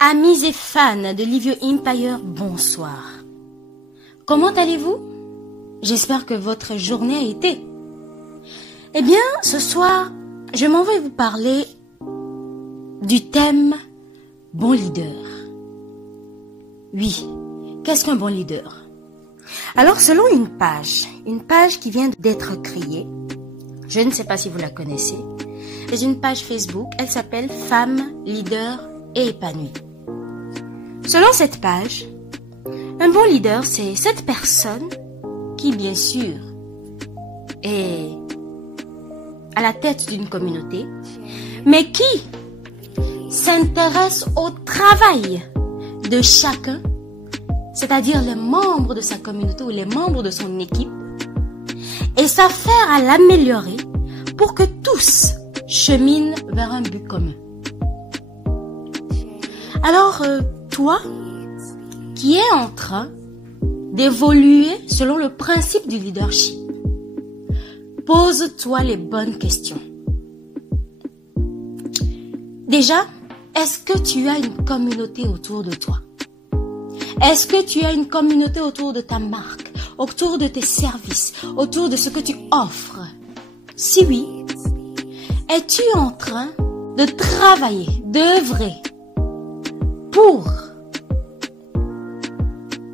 Amis et fans de Live Your Empire, bonsoir. Comment allez-vous? J'espère que votre journée a été. Eh bien, ce soir, je m'en vais vous parler du thème bon leader. Oui, qu'est-ce qu'un bon leader? Alors, selon une page qui vient d'être créée, je ne sais pas si vous la connaissez, c'est une page Facebook, elle s'appelle Femmes, Leaders et Épanouies. Selon cette page, un bon leader, c'est cette personne qui, bien sûr, est à la tête d'une communauté, mais qui s'intéresse au travail de chacun, c'est-à-dire les membres de sa communauté ou les membres de son équipe, et s'affaire à l'améliorer pour que tous cheminent vers un but commun. Alors, toi, qui es en train d'évoluer selon le principe du leadership, pose-toi les bonnes questions. Déjà, est-ce que tu as une communauté autour de toi? Est-ce que tu as une communauté autour de ta marque, autour de tes services, autour de ce que tu offres? Si oui, es-tu en train de travailler, d'œuvrer pour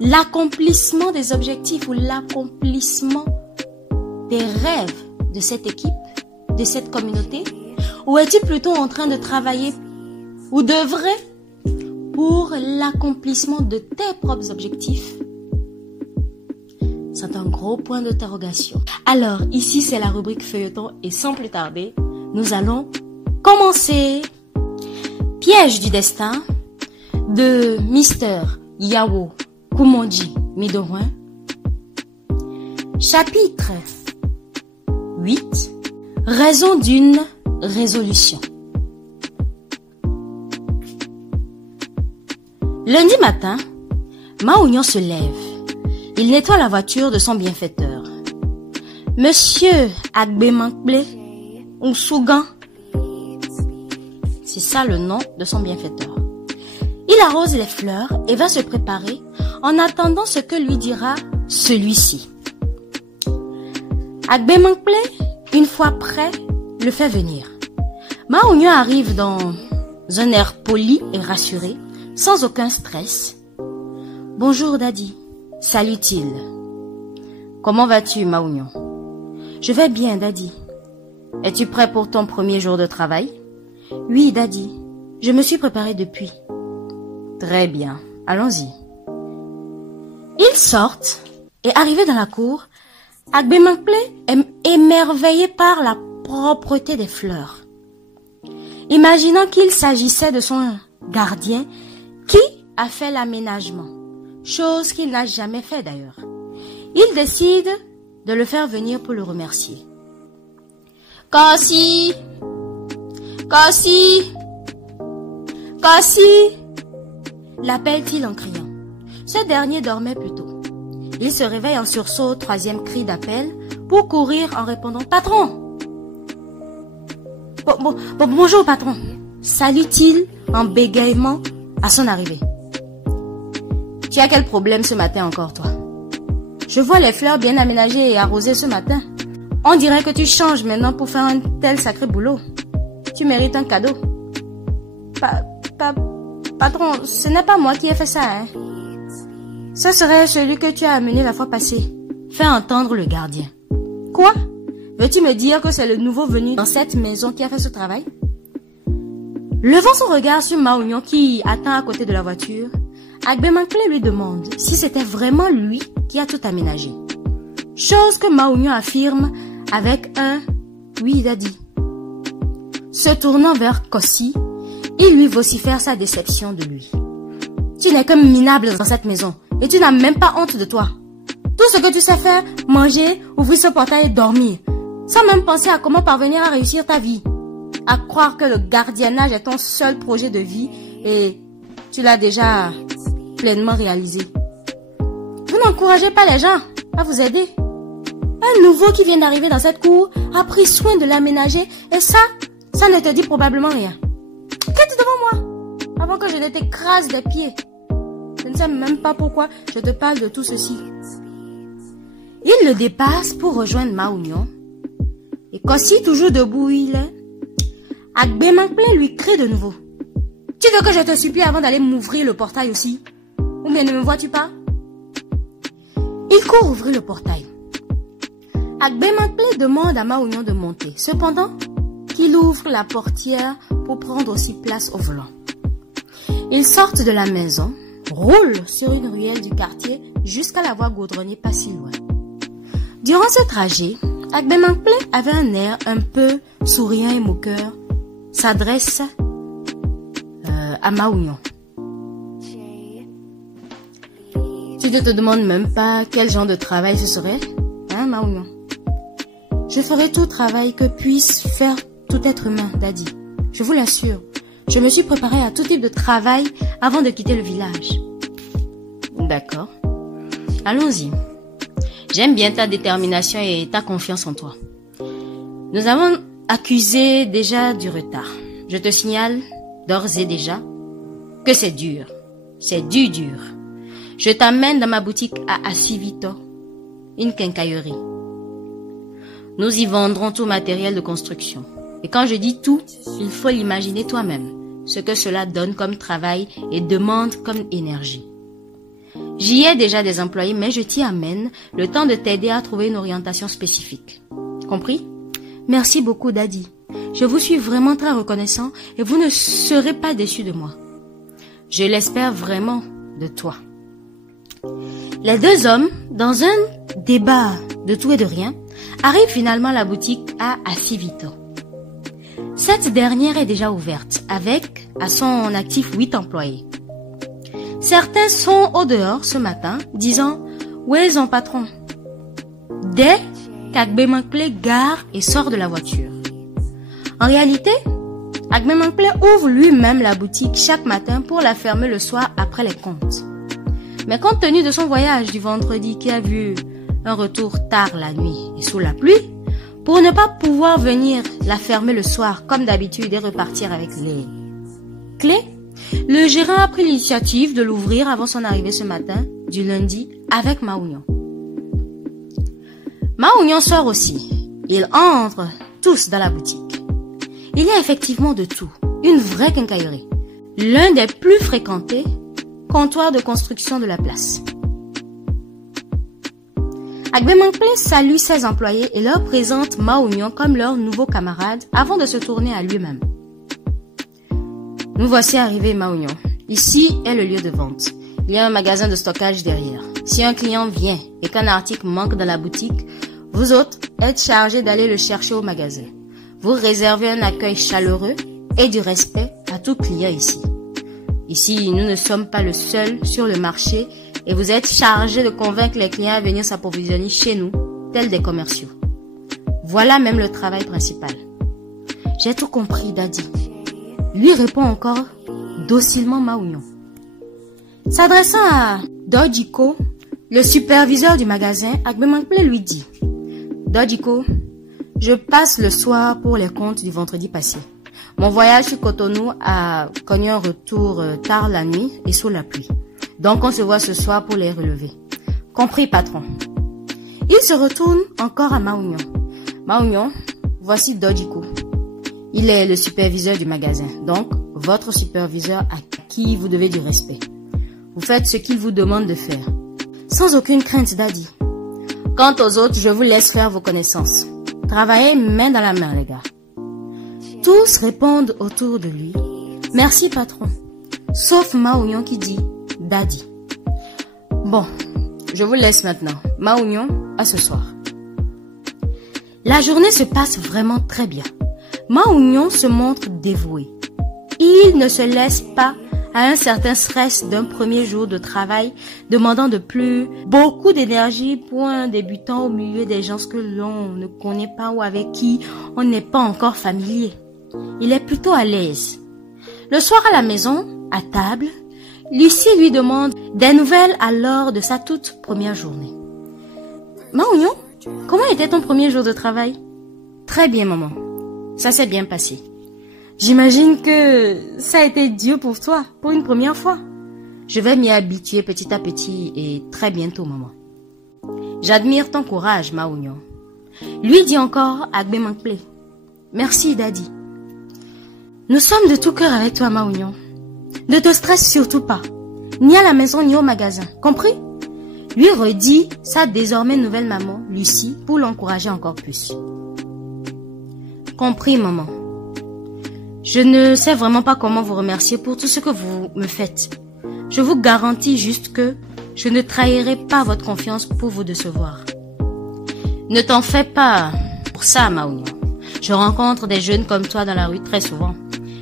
l'accomplissement des objectifs ou l'accomplissement des rêves de cette équipe, de cette communauté? Ou es-tu plutôt en train de travailler ou d'œuvrer pour l'accomplissement de tes propres objectifs? C'est un gros point d'interrogation. Alors, ici, c'est la rubrique feuilleton et sans plus tarder, nous allons commencer. Piège du destin de Mr. Yao Kumonji Midorouin. Chapitre 8. Raison d'une résolution. Lundi matin, Maounion se lève. Il nettoie la voiture de son bienfaiteur. Monsieur Agbemankble Oussougan, c'est ça le nom de son bienfaiteur. Il arrose les fleurs et va se préparer en attendant ce que lui dira celui-ci. Agbemankble, une fois prêt, le fait venir. Maounion arrive dans un air poli et rassuré, sans aucun stress. « Bonjour Daddy », salue-t-il. « Comment vas-tu, Maounion ?»« Je vais bien, Daddy. »« Es-tu prêt pour ton premier jour de travail ?»« Oui, Daddy. Je me suis préparé depuis. »« Très bien. Allons-y. » Ils sortent et arrivés dans la cour, Agbemankble est émerveillé par la propreté des fleurs. Imaginant qu'il s'agissait de son gardien qui a fait l'aménagement, chose qu'il n'a jamais fait d'ailleurs. Il décide de le faire venir pour le remercier. « Kassi! Kassi! Kassi !» l'appelle-t-il en criant. Ce dernier dormait plus tôt. Il se réveille en sursaut au troisième cri d'appel pour courir en répondant « Patron !»« Bonjour patron !» salue-t-il en bégaiement à son arrivée. « Tu as quel problème ce matin encore, toi? Je vois les fleurs bien aménagées et arrosées ce matin. On dirait que tu changes maintenant pour faire un tel sacré boulot. Tu mérites un cadeau. » Patron, ce n'est pas moi qui ai fait ça, hein. Ce serait celui que tu as amené la fois passée. Fait entendre le gardien. Quoi? Veux-tu me dire que c'est le nouveau venu dans cette maison qui a fait ce travail? Levant son regard sur Maounion qui attend à côté de la voiture, Agbemankble lui demande si c'était vraiment lui qui a tout aménagé. Chose que Maounion affirme avec un « oui, Daddy ». Se tournant vers Kassi, il lui vocifère sa déception de lui. « Tu n'es qu'un minable dans cette maison et tu n'as même pas honte de toi. Tout ce que tu sais faire, manger, ouvrir ce portail et dormir, sans même penser à comment parvenir à réussir ta vie. À croire que le gardiennage est ton seul projet de vie et tu l'as déjà pleinement réalisé. Vous n'encouragez pas les gens à vous aider. Un nouveau qui vient d'arriver dans cette cour a pris soin de l'aménager et ça ne te dit probablement rien. Quitte devant moi avant que je ne t'écrase des pieds. Je ne sais même pas pourquoi je te parle de tout ceci. Il le dépasse pour rejoindre Maounion. Et Kossi, toujours debout où il est, Agbemankple lui crie de nouveau. Tu veux que je te supplie avant d'aller m'ouvrir le portail aussi? Ou bien ne me vois-tu pas? Il court ouvrir le portail. Agbemankple demande à Maounion de monter. Cependant, qu'il ouvre la portière pour prendre aussi place au volant. Ils sortent de la maison, roulent sur une ruelle du quartier jusqu'à la voie goudronnée pas si loin. Durant ce trajet, Agbemankple avait un air un peu souriant et moqueur, s'adresse à Maounion. Tu ne te demandes même pas quel genre de travail ce serait, hein, Maounion? Je ferai tout travail que puisse faire tout être humain, Daddy. Je vous l'assure. Je me suis préparée à tout type de travail avant de quitter le village. D'accord. Allons-y. J'aime bien ta détermination et ta confiance en toi. Nous avons accusé déjà du retard. Je te signale d'ores et déjà que c'est dur. C'est dur. Je t'amène dans ma boutique à Asivito, une quincaillerie. Nous y vendrons tout matériel de construction. Et quand je dis tout, il faut l'imaginer toi-même, ce que cela donne comme travail et demande comme énergie. J'y ai déjà des employés, mais je t'y amène le temps de t'aider à trouver une orientation spécifique. Compris? Merci beaucoup, Daddy. Je vous suis vraiment très reconnaissant et vous ne serez pas déçus de moi. Je l'espère vraiment de toi. Les deux hommes, dans un débat de tout et de rien, arrivent finalement à la boutique à Asivito. Cette dernière est déjà ouverte, avec à son actif 8 employés. Certains sont au dehors ce matin, disant « Où est son patron ?» Dès qu'Agbemankple gare et sort de la voiture. En réalité, Agbemankple ouvre lui-même la boutique chaque matin pour la fermer le soir après les comptes. Mais compte tenu de son voyage du vendredi qui a vu un retour tard la nuit et sous la pluie, pour ne pas pouvoir venir la fermer le soir comme d'habitude et repartir avec les clés, le gérant a pris l'initiative de l'ouvrir avant son arrivée ce matin, du lundi, avec Maounion. Maounion sort aussi. Ils entrent tous dans la boutique. Il y a effectivement de tout. Une vraie quincaillerie. L'un des plus fréquentés comptoirs de construction de la place. Agbemankple salue ses employés et leur présente Maounion comme leur nouveau camarade avant de se tourner à lui-même. Nous voici arrivés, Maounion. Ici est le lieu de vente. Il y a un magasin de stockage derrière. Si un client vient et qu'un article manque dans la boutique, vous autres êtes chargés d'aller le chercher au magasin. Vous réservez un accueil chaleureux et du respect à tout client ici. Ici, nous ne sommes pas le seul sur le marché et vous êtes chargés de convaincre les clients à venir s'approvisionner chez nous, tels des commerciaux. Voilà même le travail principal. J'ai tout compris, Daddy. Lui répond encore docilement Maounion. S'adressant à Dojiko, le superviseur du magasin, Agbemankple lui dit « Dojiko, je passe le soir pour les comptes du vendredi passé. Mon voyage sur Cotonou a connu un retour tard la nuit et sous la pluie. Donc on se voit ce soir pour les relever. Compris, patron. » Il se retourne encore à Maounion. « Maounion, voici Dojiko. Il est le superviseur du magasin, donc votre superviseur à qui vous devez du respect. Vous faites ce qu'il vous demande de faire. Sans aucune crainte, Daddy. Quant aux autres, je vous laisse faire vos connaissances. Travaillez main dans la main, les gars. » Tous répondent autour de lui. « Merci, patron. » Sauf Maounion qui dit « Daddy. » Bon, je vous laisse maintenant. Maounion, à ce soir. La journée se passe vraiment très bien. Maounion se montre dévoué. Il ne se laisse pas à un certain stress d'un premier jour de travail demandant de plus beaucoup d'énergie pour un débutant au milieu des gens que l'on ne connaît pas ou avec qui on n'est pas encore familier. Il est plutôt à l'aise. Le soir à la maison, à table, Lucie lui demande des nouvelles alors de sa toute première journée. « Maounion, comment était ton premier jour de travail ?»« Très bien, maman. Ça s'est bien passé. J'imagine que ça a été dur pour toi, pour une première fois. Je vais m'y habituer petit à petit et très bientôt, maman. J'admire ton courage, Maounion. Lui dit encore Agbe Mankple. Merci, Daddy. Nous sommes de tout cœur avec toi, Maounion. Ne te stresse surtout pas. Ni à la maison, ni au magasin. Compris? Lui redit sa désormais nouvelle maman, Lucie, pour l'encourager encore plus. Compris, maman. Je ne sais vraiment pas comment vous remercier pour tout ce que vous me faites. Je vous garantis juste que je ne trahirai pas votre confiance pour vous décevoir. Ne t'en fais pas pour ça, Maounion. Je rencontre des jeunes comme toi dans la rue très souvent.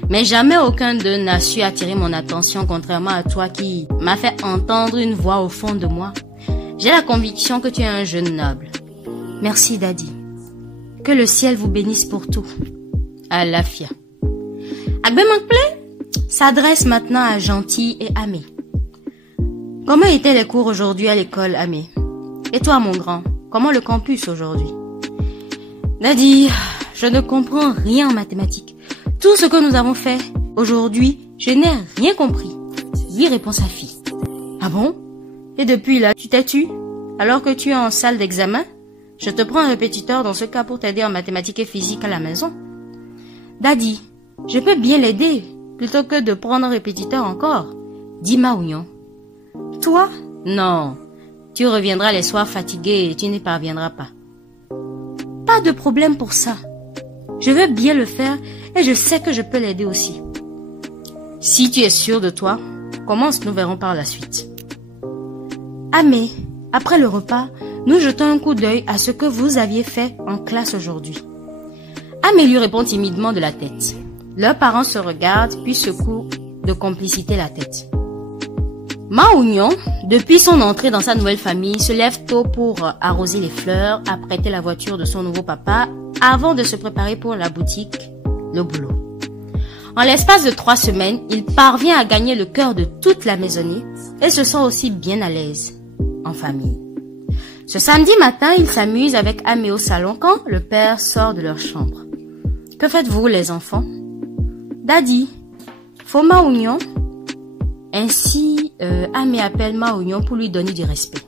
Mais jamais aucun d'eux n'a su attirer mon attention, contrairement à toi qui m'a fait entendre une voix au fond de moi. J'ai la conviction que tu es un jeune noble. Merci, Daddy. Que le ciel vous bénisse pour tout. Alafia. Agbe Mankple s'adresse maintenant à Gentil et Amé. Comment étaient les cours aujourd'hui à l'école, Amé? Et toi, mon grand, comment le campus aujourd'hui? Daddy, je ne comprends rien en mathématiques. Tout ce que nous avons fait aujourd'hui, je n'ai rien compris. Lui répond sa fille. Ah bon? Et depuis là, tu t'es tu? Alors que tu es en salle d'examen? Je te prends un répétiteur dans ce cas pour t'aider en mathématiques et physique à la maison. Daddy, je peux bien l'aider plutôt que de prendre un répétiteur encore. Dit Maounion. Toi? Non. Tu reviendras les soirs fatigué et tu n'y parviendras pas. Pas de problème pour ça. Je veux bien le faire et je sais que je peux l'aider aussi. Si tu es sûr de toi, commence, nous verrons par la suite. Amé, après le repas, nous jetons un coup d'œil à ce que vous aviez fait en classe aujourd'hui. Amé lui répond timidement de la tête. Leurs parents se regardent puis secouent de complicité la tête. Maounion, depuis son entrée dans sa nouvelle famille, se lève tôt pour arroser les fleurs, apprêter la voiture de son nouveau papa, avant de se préparer pour la boutique, le boulot. En l'espace de 3 semaines, il parvient à gagner le cœur de toute la maisonnée et se sent aussi bien à l'aise en famille. Ce samedi matin, il s'amuse avec Amé au salon quand le père sort de leur chambre. Que faites-vous, les enfants? Daddy, faut Maounion? Ainsi, Amé appelle Maounion pour lui donner du respect.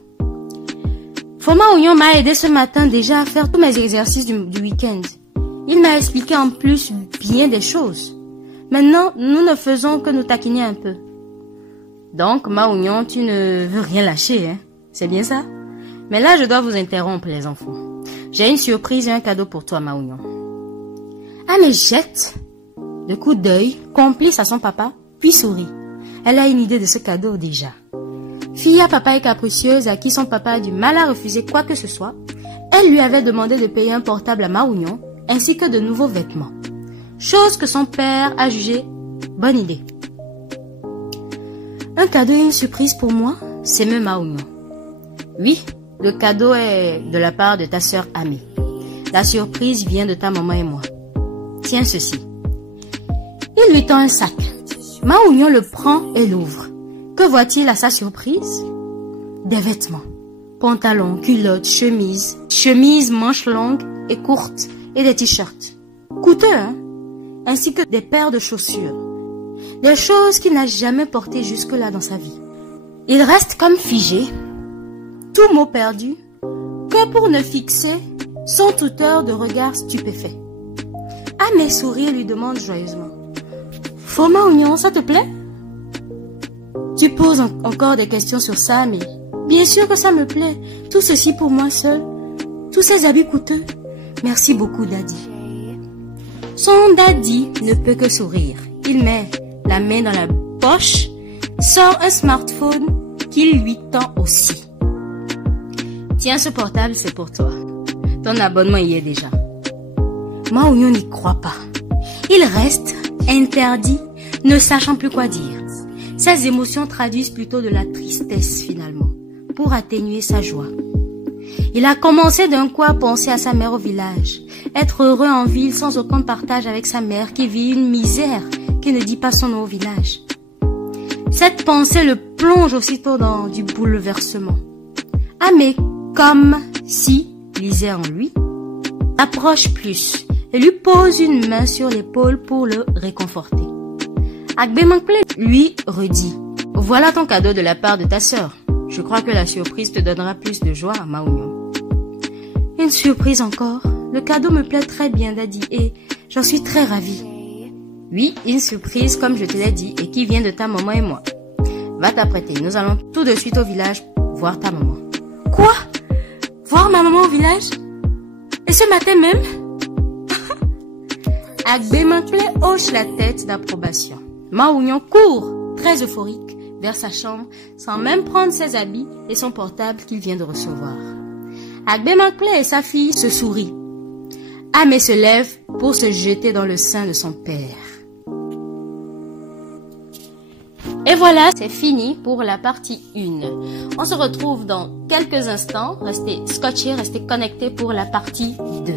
Maounion m'a aidé ce matin déjà à faire tous mes exercices du week-end. Il m'a expliqué en plus bien des choses. Maintenant, nous ne faisons que nous taquiner un peu. Donc, Maounion, tu ne veux rien lâcher, hein? C'est bien ça? Mais là, je dois vous interrompre, les enfants. J'ai une surprise et un cadeau pour toi, Maounion. Amé jette le coup d'œil complice à son papa, puis sourit. Elle a une idée de ce cadeau déjà. Fille à papa et capricieuse à qui son papa a du mal à refuser quoi que ce soit, elle lui avait demandé de payer un portable à Maounion ainsi que de nouveaux vêtements. Chose que son père a jugé bonne idée. Un cadeau et une surprise pour moi, c'est même Maounion. Oui, le cadeau est de la part de ta sœur Amé. La surprise vient de ta maman et moi. Tiens ceci. Il lui tend un sac. Maounion le prend et l'ouvre. Que voit-il à sa surprise? Des vêtements. Pantalons, culottes, chemises manches longues et courtes et des t-shirts. Coûteux, hein? Ainsi que des paires de chaussures. Des choses qu'il n'a jamais portées jusque-là dans sa vie. Il reste comme figé, tout mot perdu, que pour ne fixer son tuteur de regard stupéfait. Amé sourit et lui demande joyeusement. Faut Maounion, ça te plaît? Tu poses encore des questions sur ça, mais bien sûr que ça me plaît. Tout ceci pour moi seul. Tous ces habits coûteux. Merci beaucoup, Daddy. Son Daddy ne peut que sourire. Il met la main dans la poche, sort un smartphone qu'il lui tend aussi. Tiens, ce portable, c'est pour toi. Ton abonnement y est déjà. Maounion n'y croit pas. Il reste interdit, ne sachant plus quoi dire. Ses émotions traduisent plutôt de la tristesse finalement, pour atténuer sa joie. Il a commencé d'un coup à penser à sa mère au village, être heureux en ville sans aucun partage avec sa mère qui vit une misère qui ne dit pas son nom au village. Cette pensée le plonge aussitôt dans du bouleversement. Ah mais comme si, lisait en lui, approche plus, et lui pose une main sur l'épaule pour le réconforter. Agbemangle lui redit « Voilà ton cadeau de la part de ta sœur. Je crois que la surprise te donnera plus de joie, Maounion. » Une surprise encore? Le cadeau me plaît très bien, Daddy, et j'en suis très ravie. Oui, une surprise comme je te l'ai dit et qui vient de ta maman et moi. Va t'apprêter, nous allons tout de suite au village voir ta maman. Quoi? Voir ma maman au village? Et ce matin même? Agbemangle hoche la tête d'approbation. Maounion court, très euphorique, vers sa chambre, sans même prendre ses habits et son portable qu'il vient de recevoir. Agbemangle et sa fille se sourient. Amé se lève pour se jeter dans le sein de son père. Et voilà, c'est fini pour la partie 1. On se retrouve dans quelques instants. Restez scotchés, restez connectés pour la partie 2.